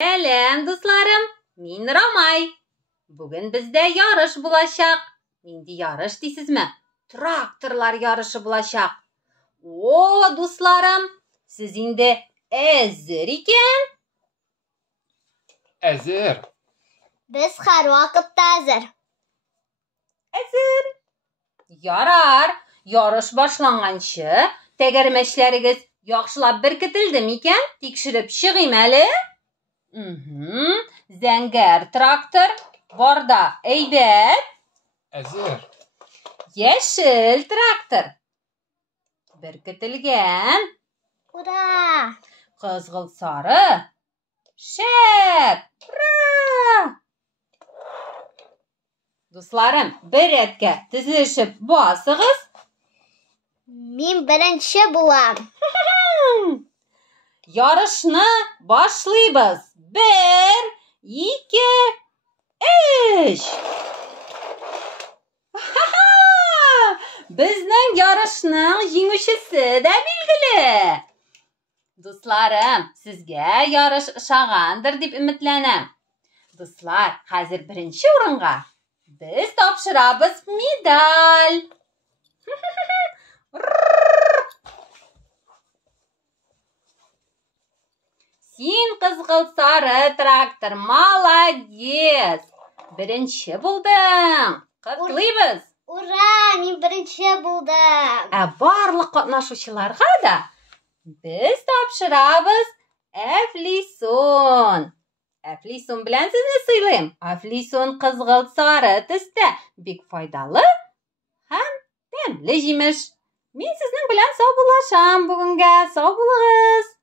Selam dostlarım, men Ramay. Bugün bizde yarış bulaşak. Endi yarış deysizmi? Traktorlar yarışı bulaşak. O dostlarım, siz endi hazır ekan? Hazır. Biz har vaqtda hazır. Hazır. Yarar. Yarış başlangancha tegermechlarigiz yaxshilab berkitildimi ekan? Tekshirib chiqing hali. Zangar traktor borda aybat. Hazır. Yeşil traktor berkitilgan. Ura! Qizg'il sari shap. Ura! Do'stlarim, bir retga tizilishib bosig'iz. Men birinchi bo'lam. Yarışni boshlaymiz. 1, 2, 3. Bizning yarışning yenguvchisi da belgili. Do'stlarim, sizga yarış ishag'andir deb umidlanim. Do'stlar, hozir birinchi o'ringa biz topshiramiz medal. Sen qizg'il sari traktor, молодец. Birinchi bo'lding. Qutlaymiz. Ura! Men birinchi bo'ldim. Barliq qatnashuvchilarga da biz topshiramiz Aflisun. Aflisun bilan sizni siylayman. Aflisun qizg'il sari tusda bek foydali ham damli yemish. Men sizning bilan sog' bo'lasham bugunga. Sog' bo'ling'iz.